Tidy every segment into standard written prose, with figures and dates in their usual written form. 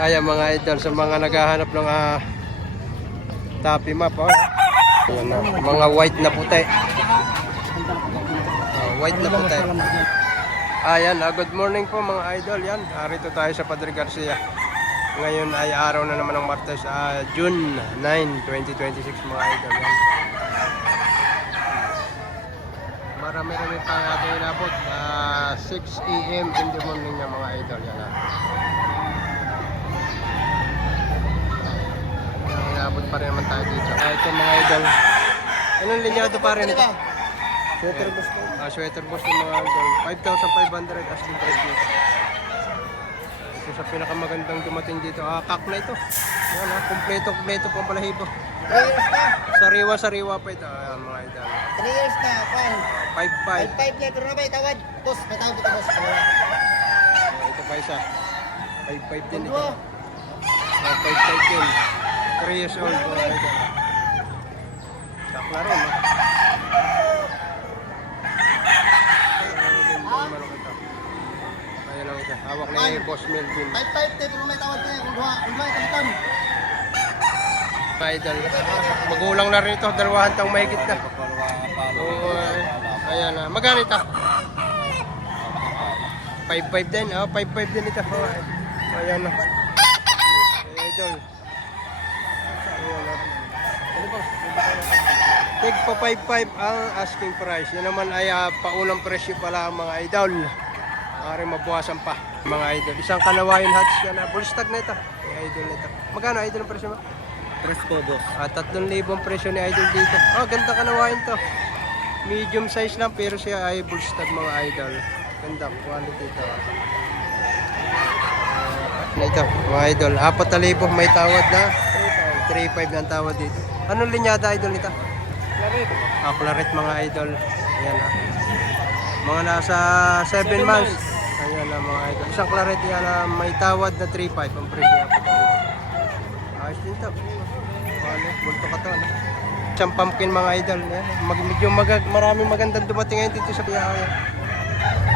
Ayan mga idol, sa mga naghahanap ng Tapi map. Ayan na, mga white na puti. White na puti. Ayan, good morning po mga idol. Yan, rito tayo sa Padre Garcia. Ngayon ay araw na naman ng Martes, June 9, 2026 mga idol. Yan. Marami-rami pa natin inabot. 6 AM in the morning na mga idol. Yan, inabot pa rin naman tayo dito. Ito mga idol. Anong linyado pa rin ito? Sweater boss ko. Sweater boss ng mga idol. 5,500 asking price dito. Ito sa pinakamagandang dumating dito. Kak na ito. Yan kompleto pang balahibo. 3 years na. Sariwa pa ito. Ayan mga idol. 3 years na. 5,500. 5 na. Pero na ba itawad? Boss, may tawag ito boss. Ito pa isa. 5,500 din ito. 5,500 din. 3 years old mga idol. Sakla rin. Ayan lang ito. Hawak ni Boss Melvin. 5 na. Pero may tawad niya. Kung duha ito. Idol. Magulang na rin ito. 2 taong mahigit na. Ayan na. Magkano ito? 5,500 din. 5,500 din ito. Ayan na. Idol. Tig pa 5,500 ang asking price. Yan naman ay paunang presyo pala ang mga idol. Maaari mabuwasan pa mga idol. Isang kanawain hats yan. Full stock na ito. Idol na ito. Magkano idol ang presyo mo? Presko boss. 3,000 ang presyo ni idol dito. Ganda kanawain to. Medium size lang pero siya ay full stock mga idol. Ganda quality ito. Ito mga idol. 4,000 may tawad na. 3,500 ang tawad dito. Anong linyada idol nito? Claret. Claret mga idol. Ayan mga nasa 7 months. Ayan mga idol. Isang claret yan may tawad na 3,500 ang presyo. Ayos din ito. Bulto ka to. Isang pumpkin mga idol. Medyo maraming magandang dumating ngayon dito sa Biyaya.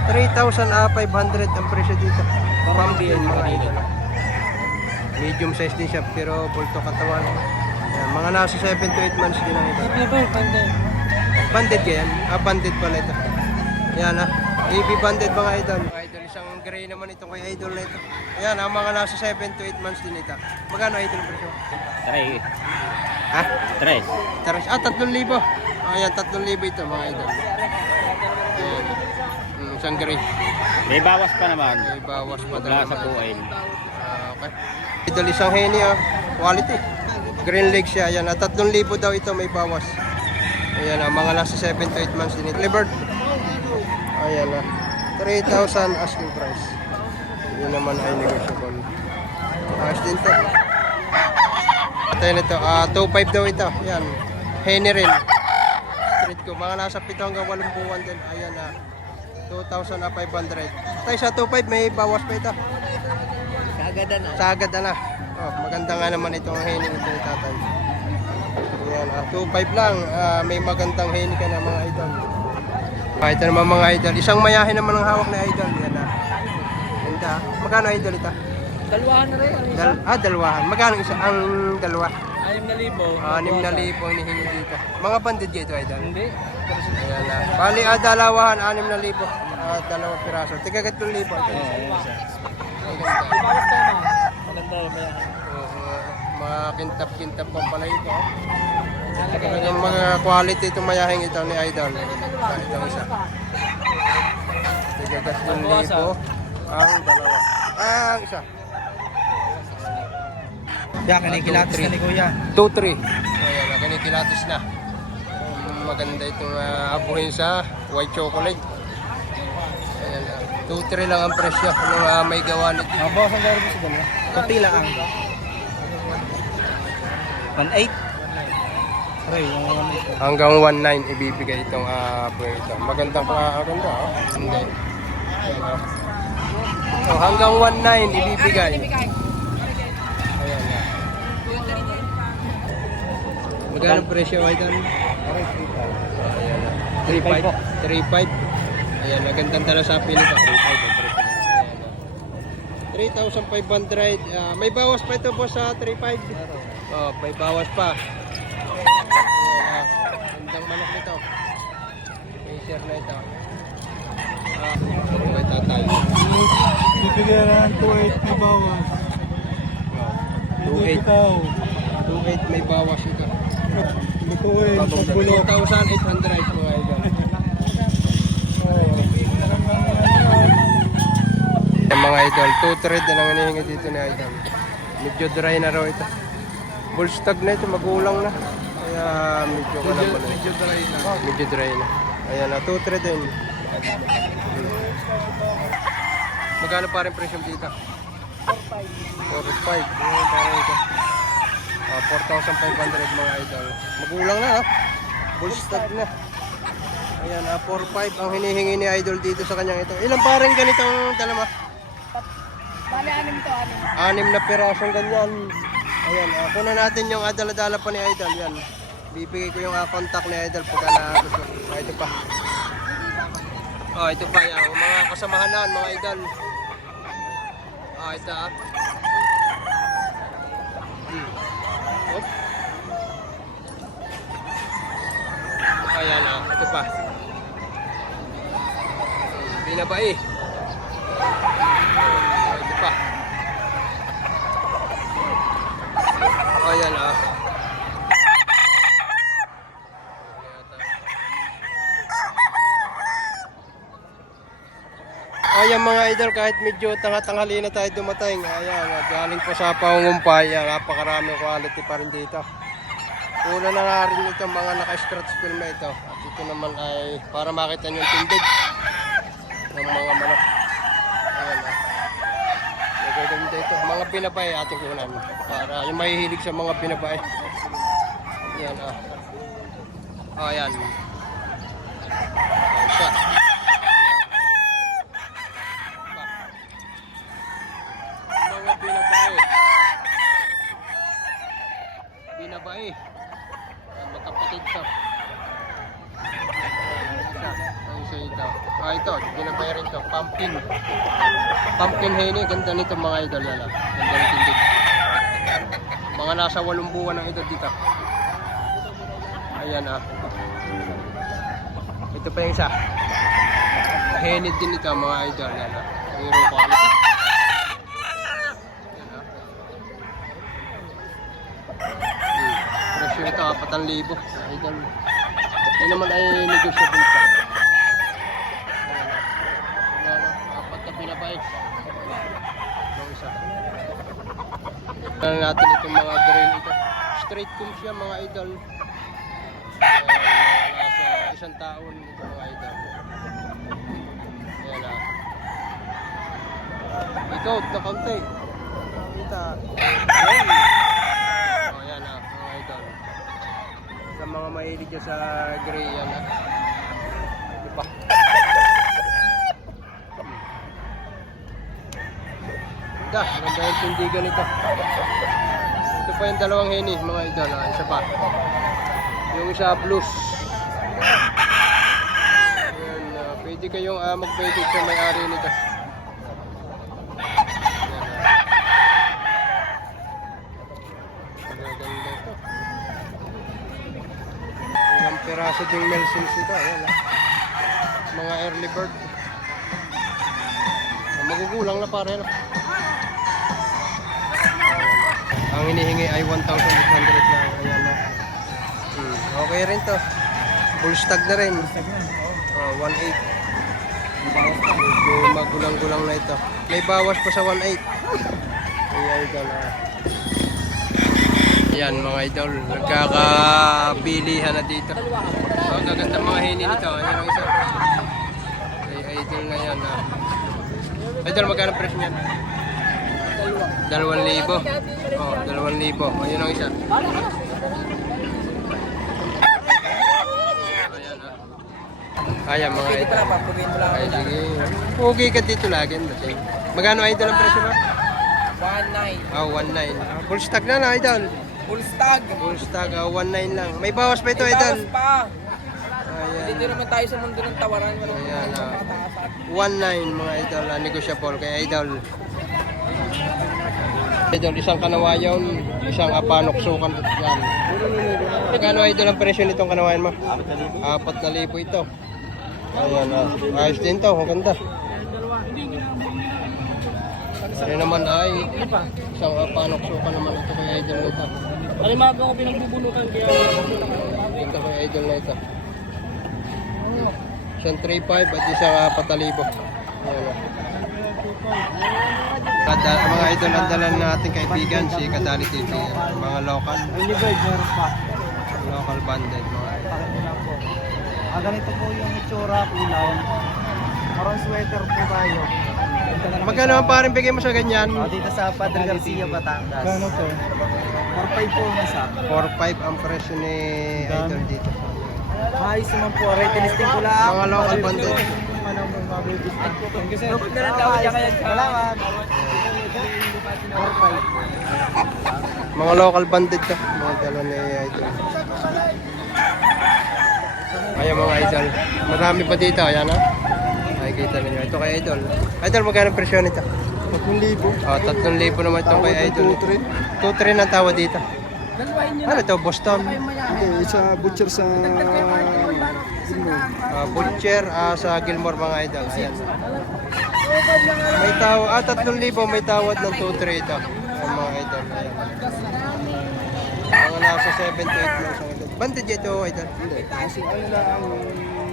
3,500 ang presyo dito. Pumpkin mga idol. Medium size din siya pero bulto katawan. Ayan, mga nasa 7 to 8 months din ang ito. Banded ka yan? Banded pala ito. Ayan AB banded mga idol. Mga idol, isang gray naman ito kay idol na ito. Ayan mga nasa 7 to 8 months din ito. Magkano idol presyo? 3. Ha? 3. 3,000. Ayan, 3,000 ito mga idol. Ayan. Isang gray. May bawas pa naman. May bawas pa Wala sa buhay. Okay. Idol isang henny quality. Green leg siya. Ayan, 3,000 daw ito may bawas. Ayan mga nasa 7 to 8 months din ito. Livered. Ayan 3,000 asking price. Yun naman ay negotiable. Ayos din to. Ito yun ito. 2,500 daw ito. Ayan. Henny rin. Street ko. Mga nasa 7 hanggang 8 buwan din. Ayan 2,500. Tayo sa 2,500 may bawas pa ito. Sagad na. Maganda nga naman itong henny nito ni tatay. Ayan, 2,500 lang. May magandang henny ka na mga idol. Ito naman mga idol. Isang mayahe naman ang hawak na idol. Yan Ganda. Magkano idol ito? Dalawahan na rin. Dalawahan. Magkano isa? Ang dalawa? 6,000. 6,000 hinihingi dito. Mga banded dito idol? Hindi. Ayan Bali, dalawahan. 6,000. Dalawang piraso. Tiga 3,000. Bawas ka naman. Maganda may mga kintab pang pala ito. Talagang mga quality itong mayahing ito ni idol. Itong isa. Tiga 3,000 ang dalawa. Ang isa. kanikilatis na ni Kuya. 2-3. Ayan, kanikilatis na. Maganda itong abuhin sa white chocolate. Ayan, 2-3 lang ang presyo ng may gawa nito. Bawas ang gawin mo sa dalawa. Kunti lang. 1,800. Hanggang 1,900 ibibigay itong abuhin ito. Magandang maganda. Hindi. Hanggang 1,900 ibibigay. Ayan na. Magkano presyo idol? Ayan na. 3,500. 3,500. Ayan, nagandang tala sa pinito. 3,500. 3,500. May bawas pa ito boss sa 3,500. Oh, may bawas pa. Ayan, gandang manok nito. Acer na ito. May tatay. Bibigyan na ng 2.8 na bawas. 2,800. 2,800 may bawas ito. Lutuin, pagbulok. 2,800 mga idol. Yung mga idol, 2 thread na lang hinihingi dito ni idol. Medyo dry na raw ito. Bull stag na ito, magulang na. Kaya medyo ka na pala. Medyo dry na. Medyo dry na. Ayan na, 2 thread din. Magkano pa rin presyo dito? 4,500. Ayan, parang ito. 4,500 mga idol. Magulang na, no? Bull stag na. Ayan, 4,500 ang hinihingi ni idol dito sa kanyang ito. Ilan pa rin ganitong dalawa? Bali, 6 to, 6 na pirasong ganyan. Ayan, kunan natin yung dala-dala pa ni idol. Yan. Bibigay ko yung contact ni idol pagka na gusto. Ito pa. Ito pa yan. Yung mga kasamahan na, mga idol. Ito Oop. Ayan ito pa. Binabai. Ito pa. Ayan Ayan mga idol, kahit medyo tanga-tanghali na tayo dumating. Ayan, galing pa sa pangungumpay. Napakaraming quality pa rin dito. Una na nga rin ito mga naka-scratch film na ito. At ito naman ay para makita nyo yung tindig ng mga manok. Ayan Nagaganda ito. Mga binabay ating kunan. Para yung mahihilig sa mga binabay. Ayan Ayan. Isa. Mga binabay. Binabay. Magkapatid to. Isa ito. Ito, binabay rin to. Pumpkin. Pumpkin henny. Ganda nito mga idol. Ganda ng tindig. Mga nasa 8 buwan ng edad dito. Ayan Ito pa yung isa. Henny din ito mga idol. Hero quality. Presyo ito 4,000. Idol. Yan naman ay negotiable pa. Apat na binabay. Yung isa. Tignan natin itong mga grain ito. Straight comb siya mga idol. Nasa 1 taon ito mga idol. Ayan Ikaw, na konti. Kita. Ayan. Ayan mga idol. Sa mga mahilig dyan sa gray yan Ito pa. Ganda yung tindigan ito. Ito pa yung dalawang henny mga idol. Isa pa. Yung isa blues. Ayan, pwede kayong mag-pwede sa may-ari nito. Magaganda ito. Ilang piraso ding Melsons ito. Ayan mga early bird. Magugulang na pare. Ang hinihingi ay 1,800 na. Ayan Okay rin to. Full stag na rin. 1,800. Medyo magulang-gulang na ito. May bawas pa sa 1,800. Ayan idol. Ayan mga idol. Nagkakabilihan na dito. Gaganda mga hini nito. Ayan ang isa. Ay idol na yan. Idol, magkano presyo niyan? 2,000. 2,000. Ayun ang isa. Ayan mga idol. Ay sige. Okay ka dito lagi. Magkano idol ang presyo ba? 1,900. 1,900. Full stack na idol. Full stag. Full stack 1,900 lang. May bawas pa ito idol. Bawas pa. Ayan. Dito naman tayo sa mundo ng tawaran. Ayan 1,900 mga idol. Negotiable kay idol. Idol, isang kanawayon, isang apanoksukan yan. Magkano idol ang presyo nitong kanawayan mo? 4,000 ito. Ayan, ayos din to, ang ganda. Ano naman ay isang apanoksukan naman ito kay idol nito. Alimaga ko pinagbubunutan kaya Ito kay idol na ito. Isang 3,500 at isang 4,000. Ayan. Mga idol ang dala ng ating kaibigan si Kadali TV. Mga local. Unibird, meron pa. Local banded mga idol. Bakit nila po? Ganito po yung itsura, ilaw. Parang sweater po tayo. Magkano ang parang bigay mo sa ganyan? Dito sa Padre Garcia, Batangas. Gano'n to? 4.5 po ang isa. 4,500 ang presyo ni idol dito. Ayos naman po. Rate listing ko lang. Mga local banded. Thank you, sir. Salamat. 4.5. Mga local banded to. Mga dala ni idol. Ayan mga idol. Marami pa dito. Ayan ha. Nakikita ninyo. Ito kay idol. Idol, magkano ang presyo nito? 3,000. 3,000 naman ito kay idol. 2,300 ang tawad dito. Ano ito? Boston? Hindi, isa butcher sa... Butcher sa Gilmore mga idol. Ayan. May tawad, 3,000 may tawad ng 2,300 ito. Ang mga idol. Ayan. Mga nasa 7 to 8 lang sa idol. Banded ito idol. Hindi, kasi ano na ang...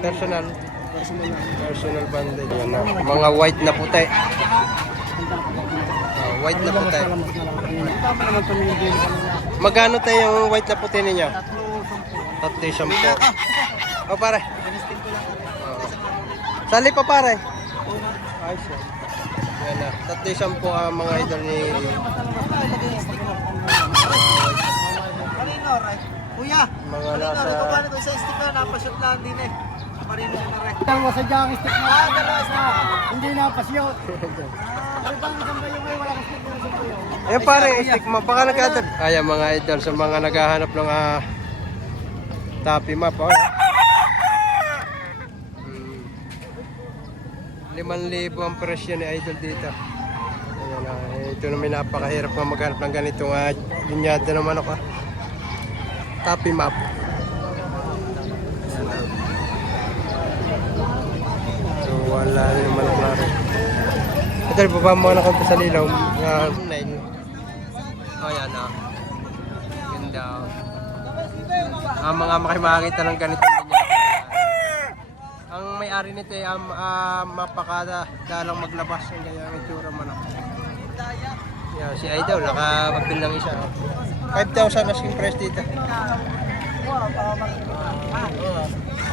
Personal. Personal banded. Ayan na. Mga white na puti. White na puti. Magkano tayo yung white na puti ninyo? 3,10. O pare. Sali pa pare. Ay siya. Yan na. 3,10 ang mga idol ni... Kuya, Mga nasa... ito sa stick na, napashoot lang din eh. Marino na rin. Ang masadyang stick na. Hindi napashoot. Ayan pare, stick mo. Baka nagkatag. Ayan mga idol sa mga naghahanap ng Tapi map. 5,000 ang presyo ni idol dito. Ayan na. Ito naman napakahirap na maghanap ng ganitong linyada naman ako. Tapi map. So wala rin naman ako narin. Ito, baba mo na kung sa lilaw. Nail. Ayan na. Ganda. Mga makikita ng ganitong linyada. Ang may-ari nito ay mapakadalang maglabas. Kaya ang itsura man ako. Yeah, si Idol, nakapapil ng isa. 5,000 asking price dito.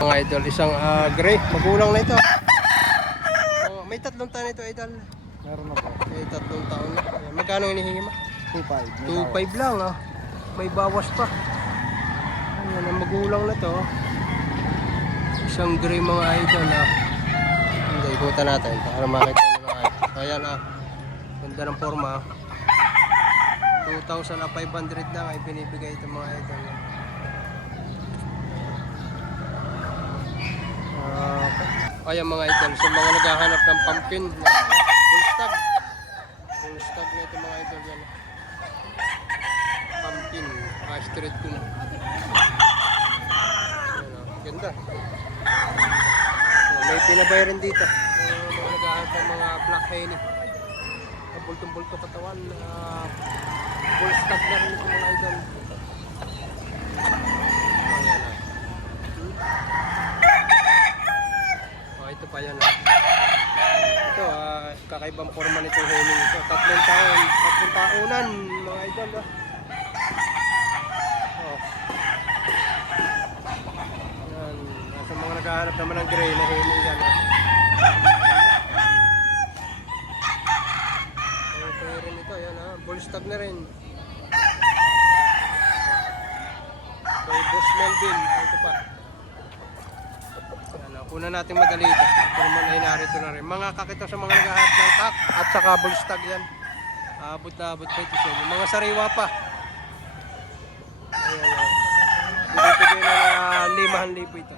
Mga Idol, isang gray. Magulang na ito. May 3 taon ito, Idol. Meron na po. May 3 taon na. Magkano hinihingi mo? 2.5. 2,500 lang. May bawas pa. Ayan, ang magulang na to. Isang gray mga idol Hindi, ikutan natin para makita nyo mga idol. Ayan ganda ng forma. 2,500 lang ay binibigay ito mga idol. Ayan mga idol, sa mga naghahanap ng pumpkin, bullstag. Bullstag na ito mga idol yan. Pumpkin, street kum. Ganda. May pinabay rin dito. Mga naghahanap ng mga black henny. Bultong-bulto katawan. Full stock na rin ito mga idol. Ito pa yan. Ito, kakaibang forma nitong henny ito. 3 taon. 3 taonan mga idol. Sa mga naghahanap naman ng gray na henny yan. Ito rin ito, yan bull stag na rin. Kay Boss Melvin, ito pa. Una natin madali ito. Ito naman ay narito na rin. Mga kakito sa mga naghahanap ng kak at saka bull stag yan. Abot na abot pa ito siya. Yung mga sariwa pa. Ayan Binibigay na 5,000 ito.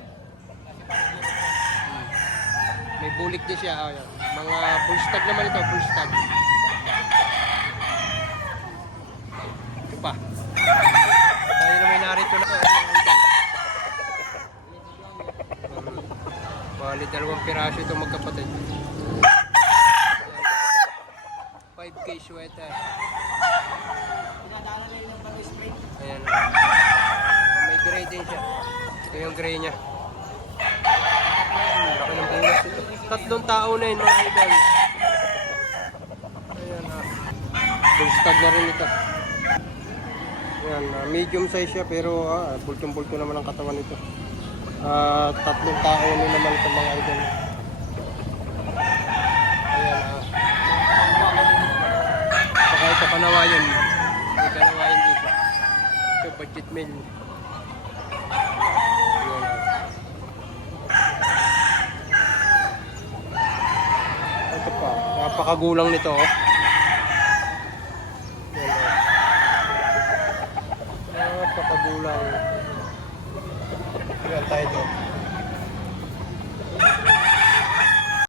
May bulik din siya. Ayan. Mga bull stag naman ito, bull stag. piraso itong magkapatid. 5K sweater. Ayan. May gray din siya. Ito yung gray niya. Laki ng bulas ito. 3 tao na yun mga idol. Ayan full stag na rin ito. Ayan, medium size siya pero bultong-bulto naman ang katawan nito. 3 tao na naman ito mga idol. Ayan saka ito kanawayan. May kanawayan dito. Ito budget meal. Ayan ito pa. Napakagulang nito oh. Napakagulang. Ayan tayo ito.